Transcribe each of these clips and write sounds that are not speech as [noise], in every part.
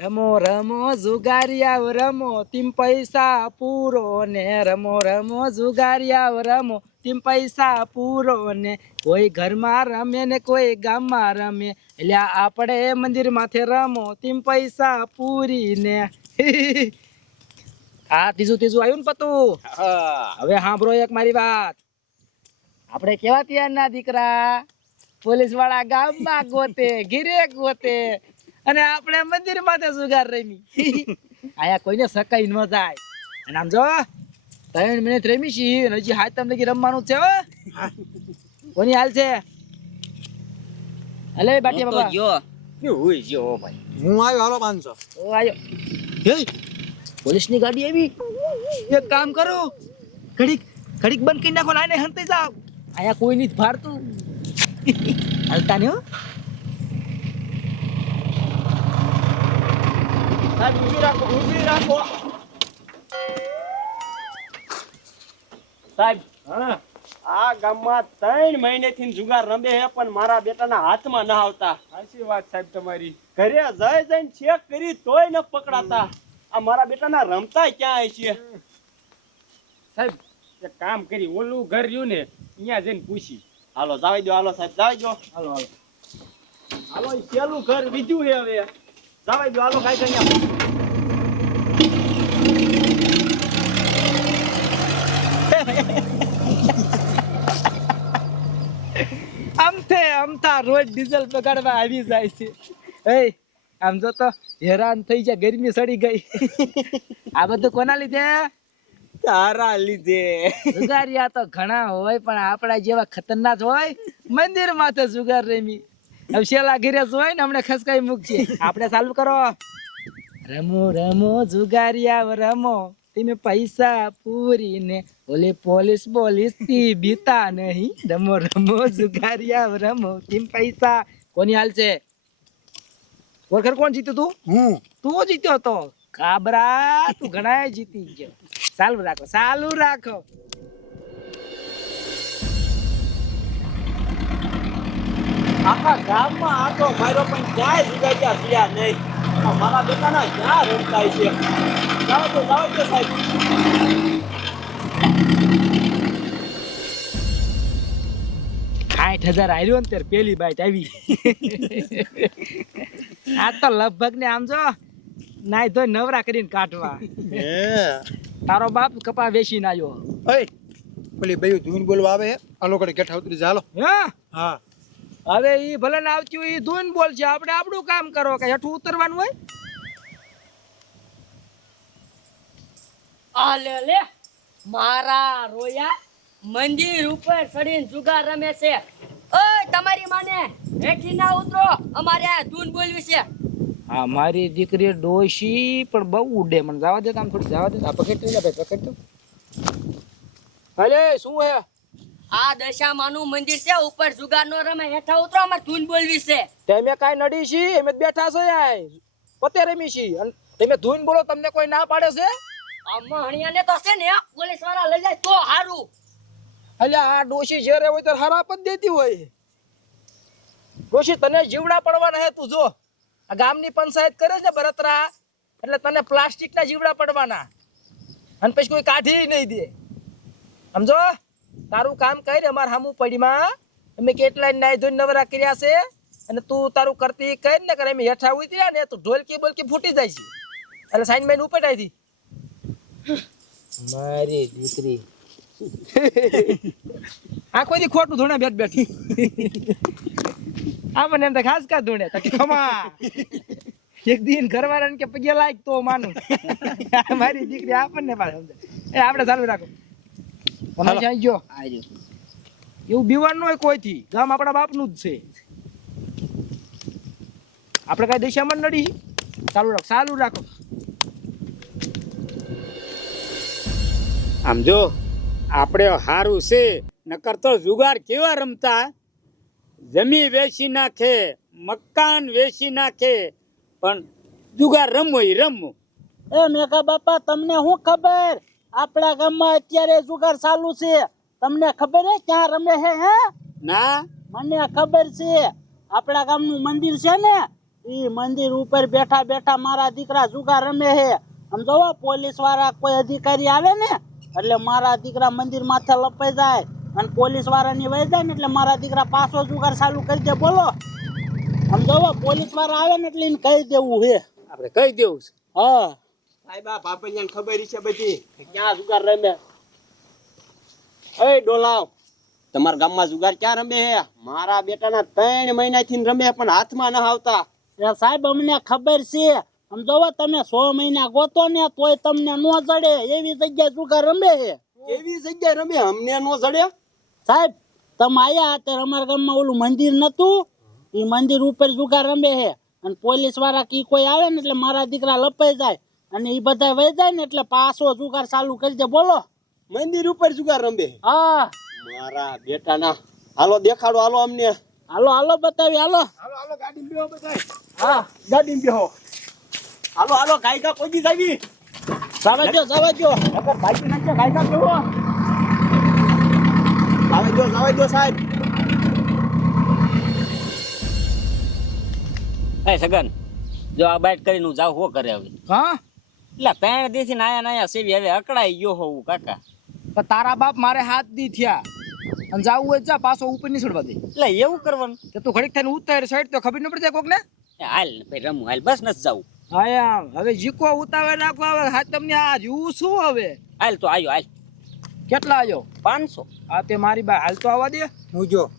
રમો રમો જુગારિયા રમો તીમ પૈસા પૂરો ને રમો રમો જુગારિયા રમો તીમ પૈસા પૂરો ને. કોઈ ઘરમાં રમે ને કોઈ ગામમાં રમે. એટલે આપણે મંદિર માથે રમો તીમ પૈસા પૂરી ને. આ ત્રીજું ત્રીજું આવ્યું ને પતું? હવે સાંભળો એક મારી વાત. આપણે કેવા ત્યારના દીકરા? પોલીસવાળા ગામમાં ગોતે ઘીરે ગોતે. અને આપણે મંદિર માથે સુગાર રમી. આયા કોઈને સકાઈ ન જાય. અને આમ જો ત્રણ મિનિટ રમી છી અને હજી હાથ તમને રમવાનું છે હવે કોની હાલ છે? હલે બાટિયા બાબા. હું આવ્યો હાલો માનસો ઓ આયો હે? પોલીસની ગાડી આવી. એક કામ કરો. ઘડીક ઘડીક બંધ કરી નાખો ને આને હંતે જાવ આયા કોઈ નહીં ફાડતું હાલતા નહીં સાહેબ ઊભી રાખો ઊભી રાખો સાહેબ હા. આ ગામમાં ત્રણ મહિનેથી જુગાર રમે છે પણ મારા બેટાના હાથમાં ના આવતા. સાચી વાત સાહેબ તમારી. ઘરે જઈ જઈને ચેક કરી તોય ન પકડાતા. આ મારા બેટાના રમતા ક્યાં છે સાહેબ એક કામ કરી ઓલું ઘર રહ્યું ને અહીંયા જઈને પૂછી. હાલો જાવી દો હાલો સાહેબ જાવી દો હાલો હાલો. હાલો પેલું ઘર બીજું છે હવે. જાવી દો હાલો કાઈ કન્યા [laughs] આમથે આમથા રોજ ડીઝલ પકડવા આવી જાય છે. એ આમ જો તો હેરાન થઈ જાય ગરમી સડી ગઈ. [laughs] આ બધું કોના લીધે? તારા લીધે. જુગારિયા તો ઘણા હોય પણ આપણા જેવા ખતરનાક હોય મંદિર માથે જુગાર રેમી. હવે શેલા ઘીરે હોય ને હમણાં ખસકાઈ મૂકીએ આપણે ચાલુ કરો. રમો રમો જુગારિયા રમો. તમે પૈસા પૂરીને ઓલે પોલીસ પોલીસથી બીતા નહીં. રમો રમો જુગારિયા રમો. તેમ પૈસા. કોની હાલ છે? વરખર કોણ જીત્યું તું? હું. તું જીત્યો તો. કાબરા તું ઘણા જીતી ગયો. ચાલુ રાખો ચાલુ રાખો. આખા ગામમાં આટો માર્યો પણ ક્યાંય જુગાડ્યા થયા નહીં. આ મારા બેટાના ક્યાં રમતાય છે? જાઓ તો જાઓ તો સાહેબ. આઠ હજાર આવ્યો ને ત્યારે પેલી બાઈટ આવી. આ તો લગભગ ને આમ જો નાય ધોઈ નવરા કરીને કાઢવા. તારો બાપ કપા વેચીને આવ્યો ઓય પેલી બયું ધૂન બોલવા આવે આ લોકો ગેઠા ઉતરી ચાલો હા? હા. હવે ઈ ભલે ને આવતી હોય ઈ ધૂન બોલ છે. આપણે આપણું કામ કરો. કે હેઠું ઉતરવાનું હોય? આ લે લે મારા રોયા મંદિર ઉપર ચડીને જુગાર રમે છે. ઓય તમારી માને હેઠી ના ઉતરો. અમારે ધૂન બોલવી છે. હા મારી દીકરી ડોશી પણ બહુ ઉડે. મને જવા દે તો આમ થોડી જવા દે. આ પકડ લે ભાઈ પકડ તો અરે શું હે? આ દશામાનું મંદિર છે ઉપર જુગાર નો રમે હેઠા ઉતરો અમાર ધૂન બોલવી છે. તમે કાંઈ નડી છી અમે બેઠા છે આય. પોતે રમી છી. અને તમે ધૂન બોલો તમને કોઈ ના પાડે છે? આ મહણિયાને તો છે ને પોલીસવાળા લઈ જાય તો હારું. એટલે આ ડોશી જ્યારે હોય તો હરાપ જ દેતી હોય. ડોશી તને જીવડા પડવાના હે તું જો. આ ગામની પંચાયત કરે છે બરતરા. એટલે તને પ્લાસ્ટિકના જીવડા પડવાના. અને પછી કોઈ કાઢી નહીં દે. સમજો? તારું કામ કર અમાર હામું પડીમાં અમે કેટલાય નાય ધોઈને નવરા કર્યા છે અને તું તારું કરતી કઈ ને કરે અમે હેઠા ઉતર્યા ને તો ઢોલકી બોલકી ફૂટી જાય છે. એટલે સાઈન મેન ઉપેટાઈ હતી મારી દીકરી. [laughs] આ કોઈ દી ખોટું ધોણે બેઠ બેઠી. [laughs] આપણને એમ તો ખાસ કા ધોણે? કમા ખમા. [laughs] એક દિન ઘરવાળાને કે પગે લાયક તો માનું. મારી દીકરી આપણને પાછળ એ આપણે ચાલુ રાખો. તમે જાય જો. એવું બીવાનું હોય કોઈથી. ગામ આપણા બાપનું જ છે. આપણે કઈ દિશામાં નડી ચાલુ રાખો ચાલુ રાખો. આમ જો આપણે હારું છે નકર તો જુગાર કેવા રમતા? જમી વેચી નાખે મકાન વેચી નાખે પણ જુગાર રમવો એ રમવો એ મેઘા બાપા તમને શું ખબર? આપણા ગામમાં અત્યારે જુગાર ચાલુ છે. તમને ખબર હે ક્યાં રમે છે હે? ના. મને ખબર છે. આપણા ગામનું મંદિર છે ને એ મંદિર ઉપર બેઠા બેઠા મારા દીકરા જુગાર રમે છે આમ જોવો પોલીસવાળા કોઈ અધિકારી આવે ને એટલે મારા દીકરા મંદિર માથે લપાઈ જાય અને પોલીસ વાળાની વહી જાય ને એટલે મારા દીકરા પાછો જુગાર ચાલુ કરી દે બોલો. આમ જોવો પોલીસવાળા આવે ને એટલે એને કહી દેવું છે આપણે કહી દેવું છે. હા. સાહેબ પાપડિયાને ખબર છે બધી. ક્યાં જુગાર રમે? એ ડોલાવ. તમારા ગામમાં જુગાર ક્યાં રમે હે? મારા બેટાના ત્રણ મહિનાથી રમે પણ હાથમાં ન આવતા. એ સાહેબ અમને ખબર છે. સમજો તમે સો મહિના ગોતો ને તોય તમને નો જડે. એવી જગ્યાએ જુગાર રમે હે? એવી જગ્યાએ રમે? અમને નો જડે? સાહેબ તમે આયા અત્યારે અમારા ગામમાં ઓલું મંદિર નતું? એ મંદિર ઉપર જુગાર રમે હે? અને પોલીસવાળા કી કોઈ આવે ને એટલે મારા દીકરા લપાઈ જાય. અને એ બધા વહી જાય ને એટલે પાછો જુગાર ચાલુ કરી દે બોલો. મંદિર ઉપર જુગાર રમે. હા. મારા બેટાના. હાલો દેખાડો હાલો અમને. હાલો હાલો બતાવી હાલો. હા. ગાડી બેહો હાલો હાલો ગાયકા પહોંચી જાવી? સાવજો સાવજો બાકી નાખજો ગાયકા કેવો? આવે જો આવે જો સાહેબ. એ સગન જો આ બાઈટ કરીને હું જાઉં શું કરે હવે. હા? એટલે પેણ દીથી નાયા નાયા સેવી હવે અકળાઈ ગયો હોઉં કાકા. પણ તારા બાપ મારે હાથ દી થયા. અને જાવું હોય જા પાછો ઉપર નહીં ચડવા દે. એટલે એવું કરવાનું? કે તું ઘડીક થઈને ઉતાર સાઈડ તો ખબર ન પડી જાય કોક ને હાલ ને ભાઈ રમું હાલ બસ નથી જાવું. હા હવે જીકો ઉતાવે નાખો હવે. હા તમને આ જીવું શું હવે? હાલ તો આવ્યો હાલ. કેટલા આવ્યો પાંચસો. આ તે મારી બા હાલ તો આવવા દે. હું જો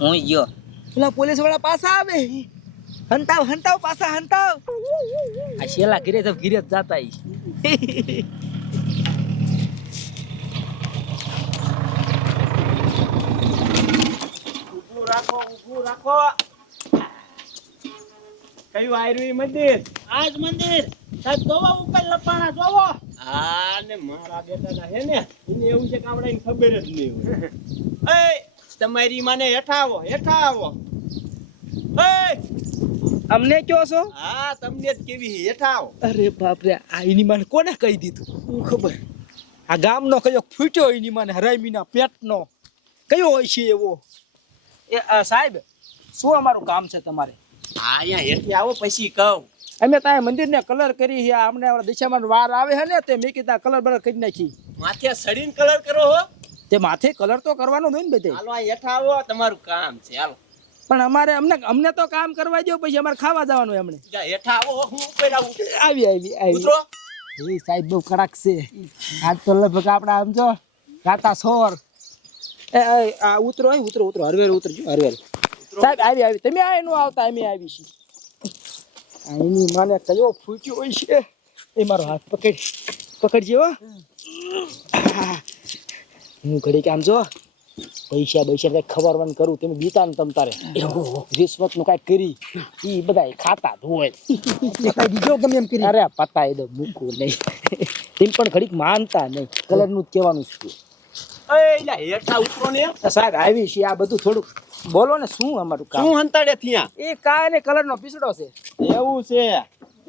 હું ગયો. પેલા પોલીસવાળા પાછા આવે. હંતાવ હંતાવ પાછા હંતાવ. આ શેલા ઘીરે તો ઘીરે જ જાતા ઈ. ઊભું રાખો ઊભું રાખો. કયું આયરું મંદિર? આજ મંદિર. સાહેબ જોવો ઉપર લપાણા જોવો. આ ને મારા બેટાના હે ને એને એવું છે કે આપણે ખબર જ નહીં હોય. એ તમારી માને હેઠા આવો હેઠા આવો. એ અમને કયો છો? હા તમને જ કેવી હેઠાવ અરે બાપ રે આ એની માને કોને કહી દીધું? હું ખબર? આ ગામનો કયો ફૂટ્યો એની માને હરામીના પેટનો. કયો હોય છે એવો? એ સાહેબ શું અમારું કામ છે તમારે? હા અહીંયા હેઠે આવો પછી કહું. અમે ત્યાં મંદિરને કલર કરી છે અમને દિશામાં વાર આવે છે ને તે મેં કીધા કલર બલર કરી નાખી. માથે સડીને કલર કરો હો. તે માથે કલર તો કરવાનો નહીં હોય ને બધે. હાલો આ હેઠા આવો તમારું કામ છે હાલો. પણ અમારે અમને અમને તો કામ કરવા દો પછી અમારે ખાવા જવાનું એમણે. હેઠા આવો હું ઉપર આવું. આવી આવી આવી. ઉતરો. એ સાહેબ બહુ કડક છે. આજ તો લગભગ આપણે આમ જો રાતા સોર. એ આ ઉતરો એ ઉતરો ઉતરો. હરવેર ઉતરજો હરવેર. સાહેબ આવી આવી. તમે આ એનું આવતા અમે આવી છીએ. એની માને કયો ફૂટ્યો હોય છે. એ મારો હાથ પકડ પકડજો હો. હું ઘડી આમ જો. પૈસા પૈસા કઈ ખબરવાનું કરું તમે દીતા ને તમ તારે. રિશ્વતનું કઈ કરી. ઈ બધા ખાતા ધોય બીજો ગમે એમ કરી? અરે પતાઈ દો મૂકવું નહીં. તેમ પણ ઘડીક માનતા નહીં. કલરનું જ કહેવાનું છે. આ સાહેબ આવી છે આ બધું થોડુંક. બોલો ને શું અમારું કામ? શું હંતાડે થયા? એ કાય ને કલર નો પીસડો છે. એવું છે.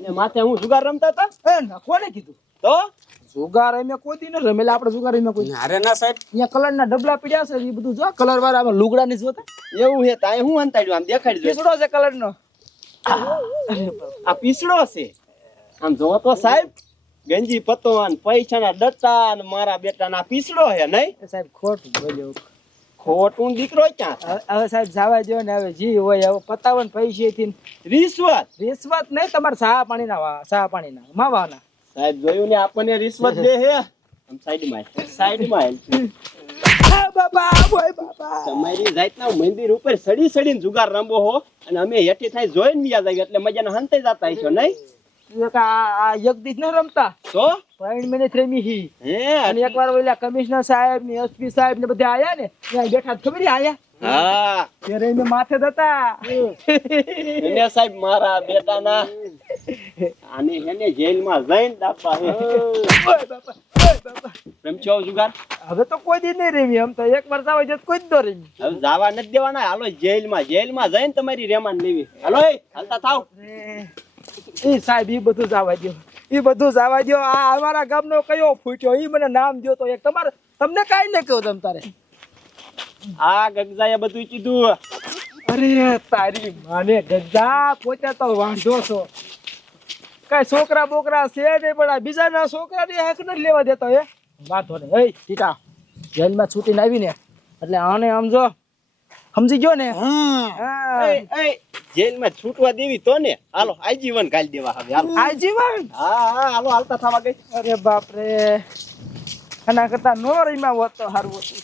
ને માથે હું જુગાર રમતા હતા? એ ના, કોને કીધું? તો? જુગાર અમે કોઈ દી ન રમેલા આપણે જુગાર અમે કોઈ. અરે ના સાહેબ. અહીંયા કલર ના ડબલા પડ્યા છે એ બધું જો કલર વાળા આમાં લુગડા ની જોતા એવું હે તાય હું અંતાડ્યું? આમ દેખાડી દે. પીસડો છે કલર નો આ પીસડો છે. આમ જોવો તો સાહેબ ગંજી પતવાન પૈસાના ડટ્ટા ને મારા બેટાના પીસડો હે નહીં? સાહેબ ખોટું બોલ્યો. ખોટું દીકરો ક્યાં હવે હવે સાહેબ જવા દો ને હવે જી હોય હવે પતાવન પૈસે થી રિશ્વત? રિશ્વત નહીં તમારે સાહ પાણી ના સાહ પાણી ના માવાના. સાહેબ જોયું ને આપણને રિશ્વત દે હે. આમ આ બાબા તમારી જાતના મંદિર ઉપર સડી સડીને જુગાર રમવો હો અને અમે હેઠી થાય જોઈને વ્યા જાય એટલે મજાના હંતે જતા હશો નહીં? આ જગદીશ ન રમતા? તો? ત્રણ મિનિટ રમી હી. હે અને એકવાર ઓલા કમિશનર સાહેબ ને એસપી સાહેબ ને બધા આયા ને ત્યાં બેઠા ખબર આયા? હા. એને માથે એને સાહેબ મારા બેટાના આને એને જેલમાં જઈને દાપા હે. ઓય બાપા ઓય બાપા. રમચો જુગાર? હવે તો કોઈ દી નહીં રેમી આમ તો એક વાર જાવ જત કોઈ દો રેમી હવે જાવા નથી દેવાના હાલો જેલમાં જેલમાં જઈને તમારી રેમાન લેવી. હાલો હાલતા થાવ. એ સાહેબ એ બધું જવા દો એ બધું જવા દો આ અમારા ગામનો કયો ફૂટ્યો એ મને નામ દો તો એક. તમારે તમને કાઈ ન કહું તમ તારે. આ ગગજાએ બધું કીધું. અરે તારી માને ગજા પોતે તો વાંધો છો. કઈ છોકરા બોકરા છે નહીં પણ આ બીજાના છોકરાની હક નથી લેવા દેતો હે? વાંધો નહીં. હે ટીટા જેલમાં છૂટીને આવીને એટલે આને આમ જો સમજી ગયો ને? જેલમાં છૂટવા દેવી તો ને? હાલો આજીવન ગાલી દેવા હવે હાલો. આજીવન હા હા હાલો હાલતા થવા ગઈ. અરે બાપ રે એના કરતા નો રહીમાં હોત તો સારું હતું.